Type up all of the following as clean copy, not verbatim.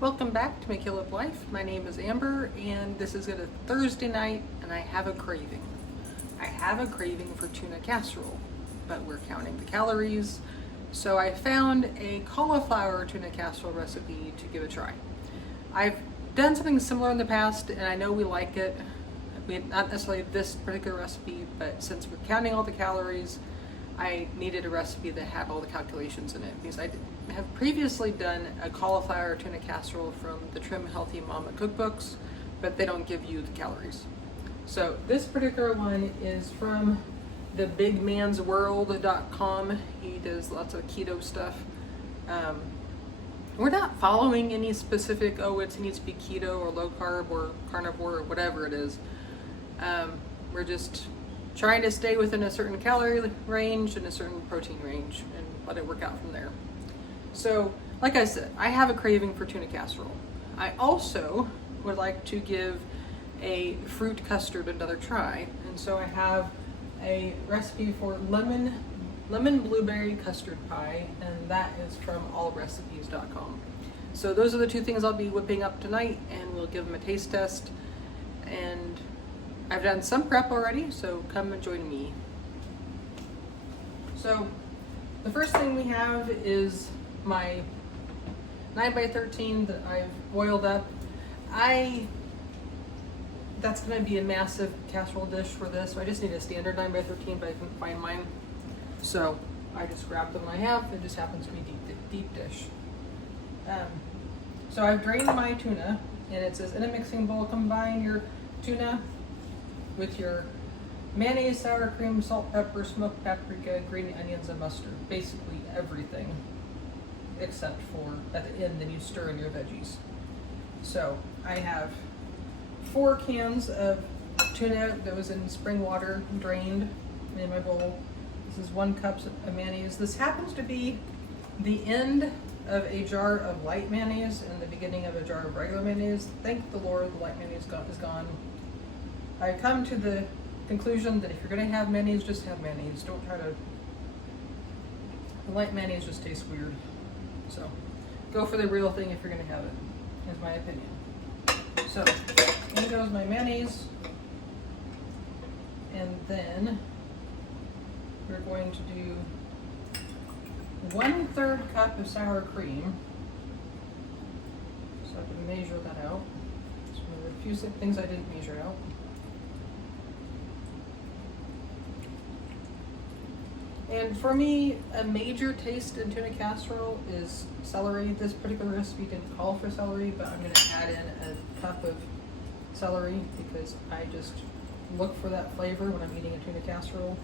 Welcome back to McKillip Life. My name is Amber and this is a Thursday night and I have a craving. I have a craving for tuna casserole, but we're counting the calories. So I found a cauliflower tuna casserole recipe to give a try. I've done something similar in the past and I know we like it. Not necessarily this particular recipe, but since we're counting all the calories, I needed a recipe that had all the calculations in it because I have previously done a cauliflower tuna casserole from the Trim Healthy Mama cookbooks, but they don't give you the calories. So this particular one is from the bigmansworld.com. He does lots of keto stuff. We're not following any specific, it needs to be keto or low carb or carnivore or whatever it is. We're just trying to stay within a certain calorie range and a certain protein range and let it work out from there. So, like I said, I have a craving for tuna casserole. I also would like to give a fruit custard another try, and so I have a recipe for lemon blueberry custard pie, and that is from allrecipes.com. So those are the two things I'll be whipping up tonight, and we'll give them a taste test. And I've done some prep already, so come and join me. So the first thing we have is my 9x13 that I've boiled up. That's going to be a massive casserole dish for this, so I just need a standard 9x13, but I couldn't find mine. So I just grabbed the one I have. It just happens to be deep dish. So I've drained my tuna, and it says in a mixing bowl, combine your tuna with your mayonnaise, sour cream, salt, pepper, smoked paprika, green onions, and mustard. Basically everything except for at the end, then you stir in your veggies. So I have 4 cans of tuna that was in spring water, drained in my bowl. This is 1 cup of mayonnaise. This happens to be the end of a jar of light mayonnaise and the beginning of a jar of regular mayonnaise. Thank the Lord, the light mayonnaise is gone. I come to the conclusion that if you're going to have mayonnaise, just have mayonnaise. Don't try to. The light mayonnaise just tastes weird. So go for the real thing if you're going to have it, is my opinion. So in goes my mayonnaise. And then we're going to do 1/3 cup of sour cream. So I can measure that out. So there are a few things I didn't measure out. And for me, a major taste in tuna casserole is celery. This particular recipe didn't call for celery, but I'm going to add in a cup of celery because I just look for that flavor when I'm eating a tuna casserole.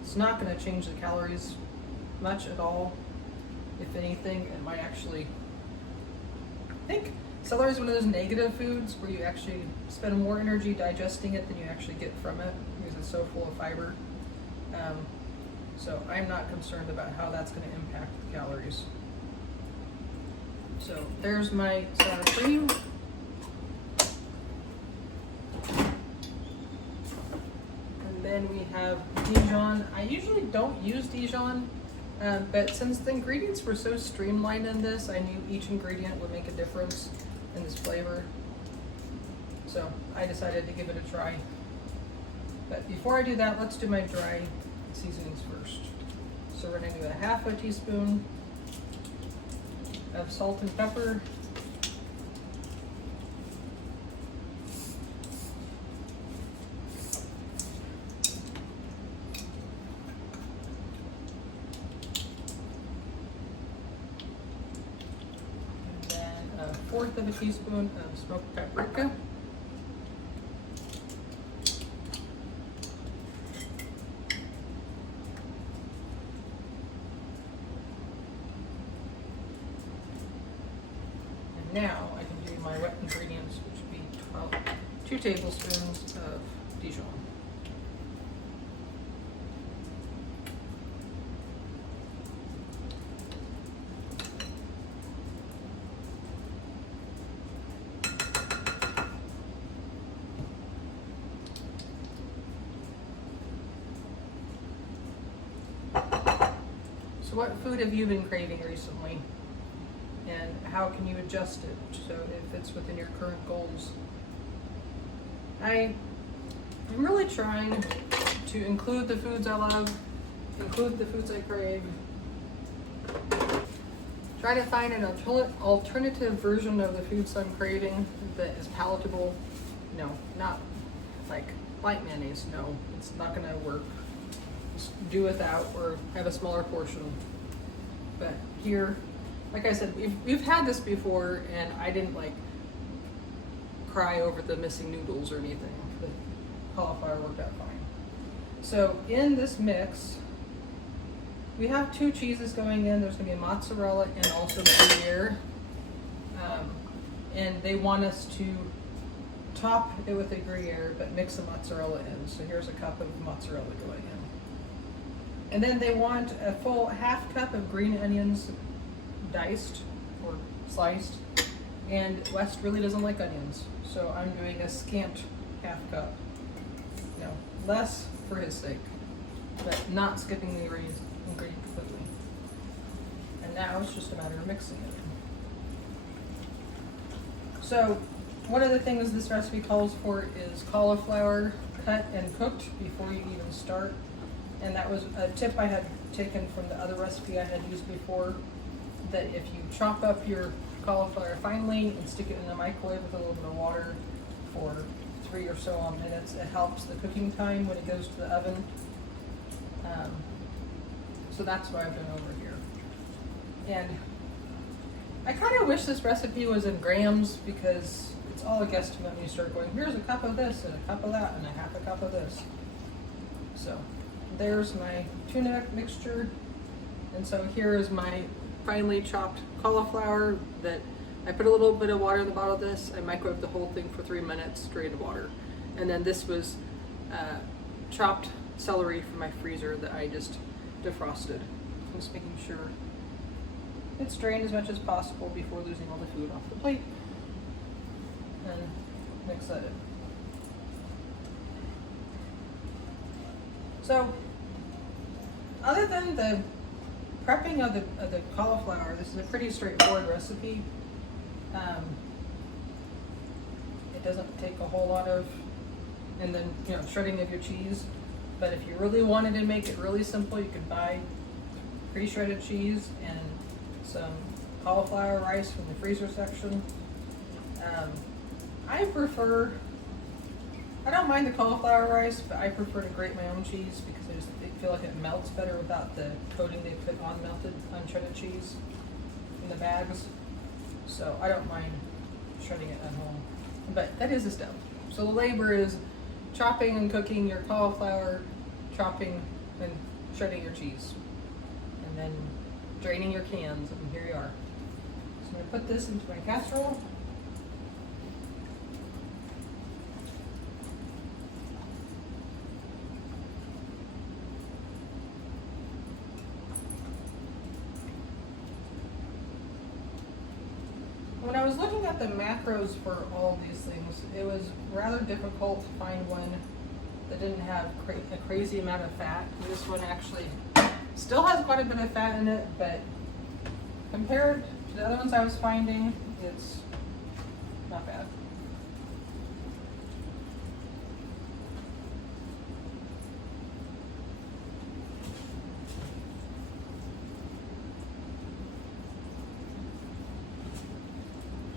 It's not going to change the calories much at all. If anything, it might actually. I think celery is one of those negative foods where you actually spend more energy digesting it than you actually get from it because it's so full of fiber. So I'm not concerned about how that's going to impact the calories. So there's my sour cream. And then we have Dijon. I usually don't use Dijon, but since the ingredients were so streamlined in this, I knew each ingredient would make a difference in this flavor. So I decided to give it a try. But before I do that, let's do my dry seasonings first. So we're going to do a 1/2 teaspoon of salt and pepper. And then 1/4 teaspoon of smoked paprika. Now I can do my wet ingredients, which would be 2 tablespoons of Dijon. So what food have you been craving recently? And how can you adjust it so it fits within your current goals? I'm really trying to include the foods I love, include the foods I crave. Try to find an alternative version of the foods I'm craving that is palatable. No, not like light mayonnaise. No, it's not gonna work. Just do without or have a smaller portion. But here, like I said, we've had this before, and I didn't like cry over the missing noodles or anything. The cauliflower worked out fine. So in this mix, we have 2 cheeses going in. There's gonna be a mozzarella and also Gruyere. And they want us to top it with a Gruyere, but mix the mozzarella in. So here's a cup of mozzarella going in. And then they want a full ½ cup of green onions diced or sliced. And West really doesn't like onions, so I'm doing a scant ½ cup. No, less for his sake, but not skipping the ingredient completely. And now it's just a matter of mixing it. So one of the things this recipe calls for is cauliflower cut and cooked before you even start. And that was a tip I had taken from the other recipe I had used before, that if you chop up your cauliflower finely and stick it in the microwave with a little bit of water for 3 or so minutes, it helps the cooking time when it goes to the oven. So that's what I've done over here. And I kind of wish this recipe was in grams, because it's all a guesstimate when you start going, here's a cup of this and a cup of that and a ½ cup of this. So there's my tuna mixture. And so here is my finely chopped cauliflower that I put a little bit of water in the bottom of this. I microwaved the whole thing for 3 minutes, straight in water. And then this was chopped celery from my freezer that I just defrosted. Just making sure it's drained as much as possible before losing all the food off the plate. And mix that in. So, other than the prepping of the cauliflower, this is a pretty straightforward recipe. It doesn't take a whole lot of, and then shredding of your cheese. But if you really wanted to make it really simple, you could buy pre-shredded cheese and some cauliflower rice from the freezer section. I don't mind the cauliflower rice, but I prefer to grate my own cheese because I feel like it melts better without the coating they put on melted unshredded cheese in the bags. So I don't mind shredding it at home. But that is a step. So the labor is chopping and cooking your cauliflower, chopping and shredding your cheese, and then draining your cans, and here you are. So I'm going to put this into my casserole. When I was looking at the macros for all these things, it was rather difficult to find one that didn't have a crazy amount of fat. This one actually still has quite a bit of fat in it, but compared to the other ones I was finding, it's not bad.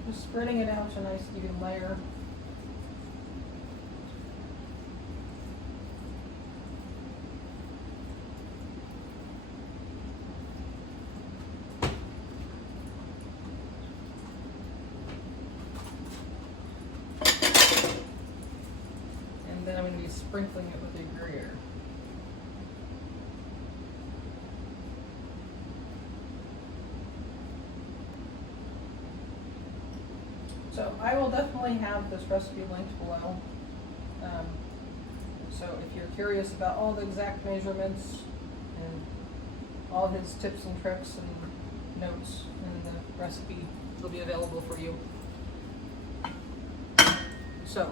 Just spreading it out to a nice even layer. And then I'm going to be sprinkling it with a Gruyere. So I will definitely have this recipe linked below. So if you're curious about all the exact measurements and all his tips and tricks and notes in the recipe, will be available for you. So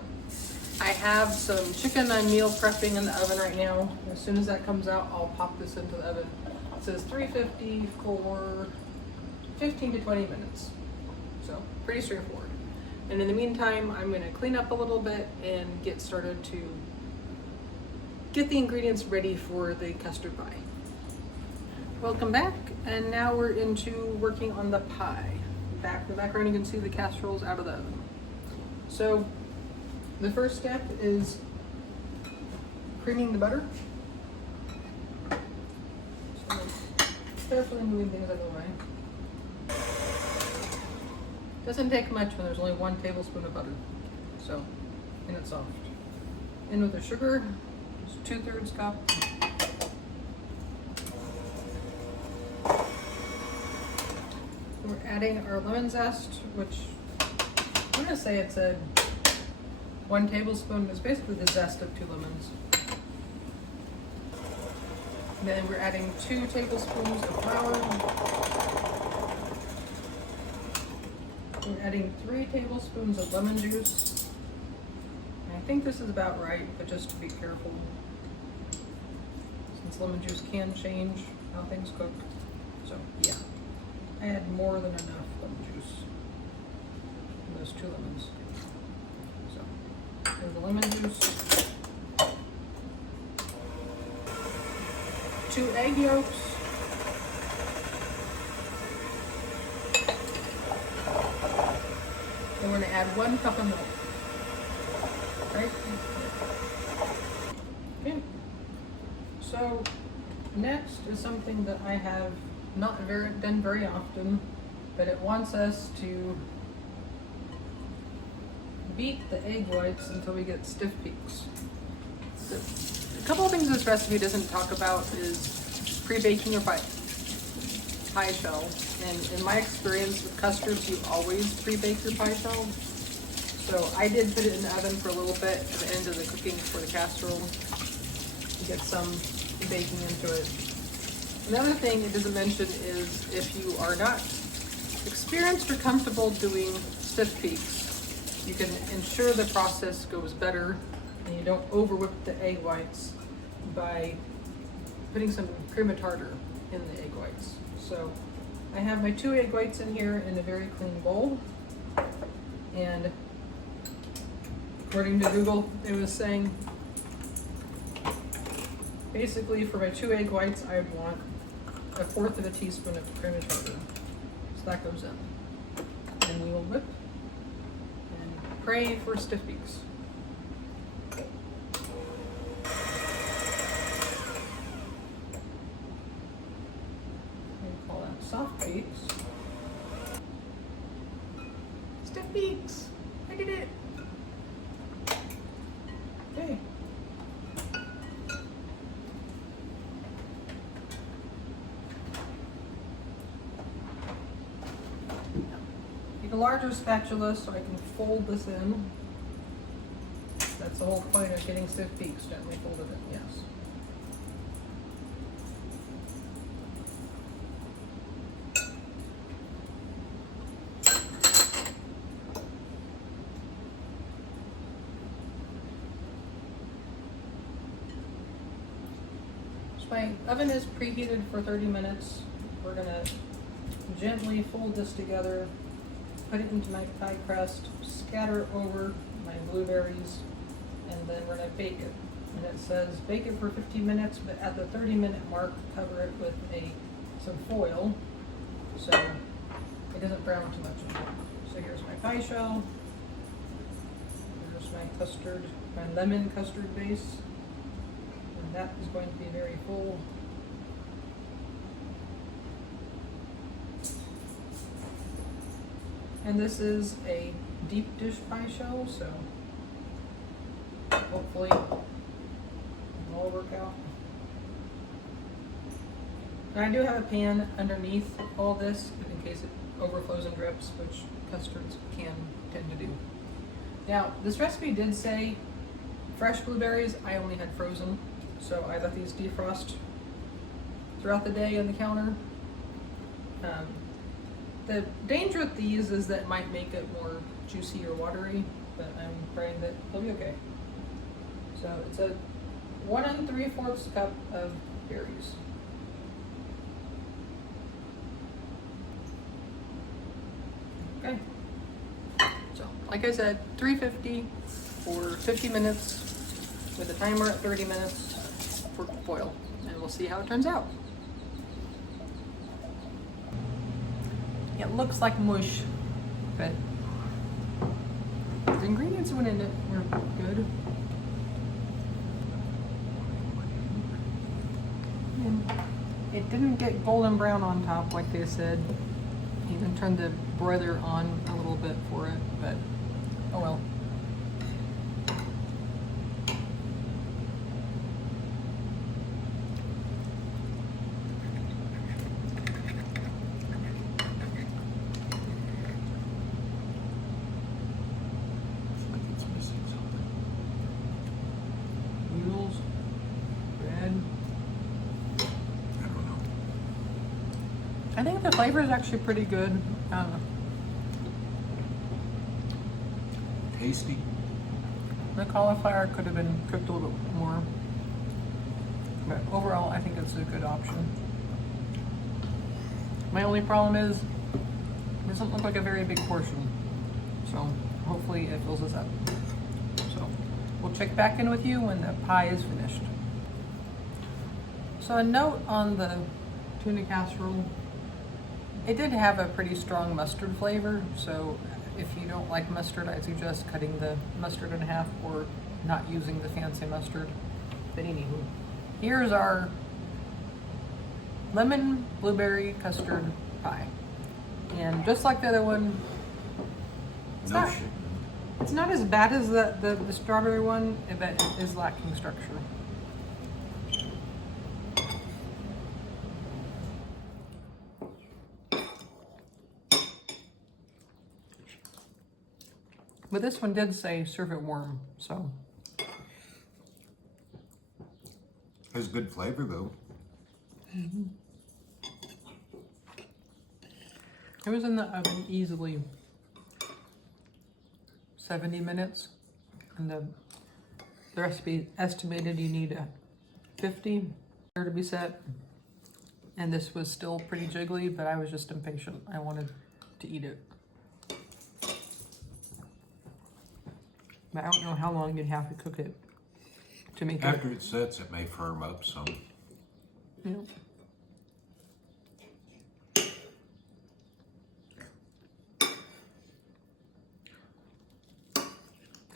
I have some chicken I'm meal prepping in the oven right now. As soon as that comes out, I'll pop this into the oven. says 350 for 15 to 20 minutes. So pretty straightforward. And in the meantime, I'm gonna clean up a little bit and get started to get the ingredients ready for the custard pie. Welcome back, and now we're into working on the pie. Back in the background, you can see the casseroles out of the oven. So the first step is creaming the butter. So carefully moving things out of the way. Doesn't take much when there's only 1 tablespoon of butter. So, and it's soft. In with the sugar, it's 2/3 cup. We're adding our lemon zest, which I'm gonna say it's a 1 tablespoon. It's basically the zest of 2 lemons. And then we're adding 2 tablespoons of flour. We're adding 3 tablespoons of lemon juice. And I think this is about right, but just to be careful, since lemon juice can change how things cook. So yeah, I add more than enough lemon juice in those 2 lemons. So there's the lemon juice. 2 egg yolks. And we're going to add 1 cup of milk. Right? Okay. So next is something that I have not done very often, but it wants us to beat the egg whites until we get stiff peaks. A couple of things this recipe doesn't talk about is pre-baking your pie shell. And in my experience with custards, you always pre-bake your pie shell. So I did put it in the oven for a little bit at the end of the cooking for the casserole to get some baking into it. Another thing it doesn't mention is if you are not experienced or comfortable doing stiff peaks, you can ensure the process goes better and you don't over whip the egg whites by putting some cream of tartar in the egg whites. So I have my 2 egg whites in here in a very clean bowl, and according to Google, it was saying basically for my 2 egg whites, I want 1/4 of a teaspoon of cream of tartar. So that goes in. And we will whip and pray for stiff peaks. We call that soft peaks. Stiff peaks! I did it! Okay. Need a larger spatula so I can fold this in. That's the whole point of getting stiff peaks, gently fold it in, yes. My oven is preheated for 30 minutes. We're gonna gently fold this together, put it into my pie crust, scatter over my blueberries, and then we're gonna bake it. And it says bake it for 50 minutes, but at the 30-minute mark, cover it with some foil so it doesn't brown too much. So here's my pie shell. Here's my custard, my lemon custard base. And that is going to be very full. And this is a deep dish pie shell, so hopefully it'll all work out. And I do have a pan underneath all this in case it overflows and drips, which custards can tend to do. Now, this recipe did say fresh blueberries. I only had frozen, so I let these defrost throughout the day on the counter. The danger with these is that it might make it more juicy or watery, but I'm praying that they'll be okay. So it's a 1 3/4 cup of berries. like I said, 350 for 50 minutes with a timer at 30 minutes for foil. And we'll see how it turns out. It looks like mush, but the ingredients went in it were good. And it didn't get golden brown on top like they said. Even turned the broiler on a little bit for it, but oh well. Noodles, bread. I think the flavor is actually pretty good. Tasty. The cauliflower could have been cooked a little bit more, but overall I think it's a good option. My only problem is it doesn't look like a very big portion, so hopefully it fills us up. So we'll check back in with you when the pie is finished. So a note on the tuna casserole. It did have a pretty strong mustard flavor, so if you don't like mustard, I suggest cutting the mustard in half or not using the fancy mustard. But anywho, here's our lemon blueberry custard pie. And just like the other one, it's not as bad as the strawberry one, but it is lacking structure. But this one did say serve it warm, so. Has good flavor though. Mm-hmm. It was in the oven easily 70 minutes, and the recipe estimated you need a 50 to be set. And this was still pretty jiggly, but I was just impatient. I wanted to eat it. But I don't know how long you'd have to cook it to make After it sets, it may firm up some. Yeah.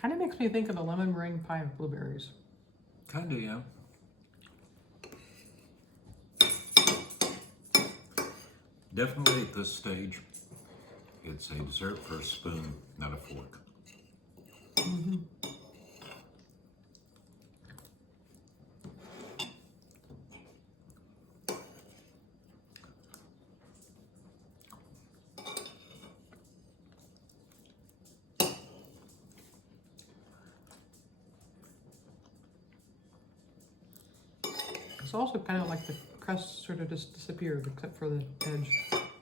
Kind of makes me think of a lemon meringue pie with blueberries. Kinda, yeah. Definitely at this stage, it's a dessert for a spoon, not a fork. Mm-hmm. It's also kind of like the crust sort of just disappeared except for the edge.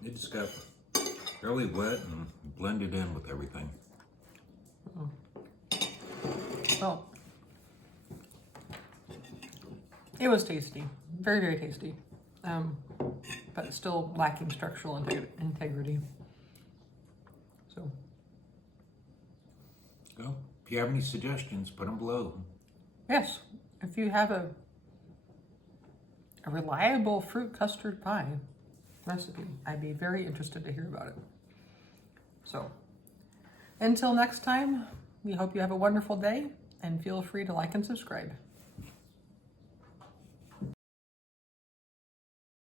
It just got fairly wet and blended in with everything. Oh. Well, it was tasty, very, very tasty, but still lacking structural integrity. So, Well, if you have any suggestions, put them below. yes, if you have a reliable fruit custard pie recipe, I'd be very interested to hear about it. So, until next time, we hope you have a wonderful day, and feel free to like and subscribe.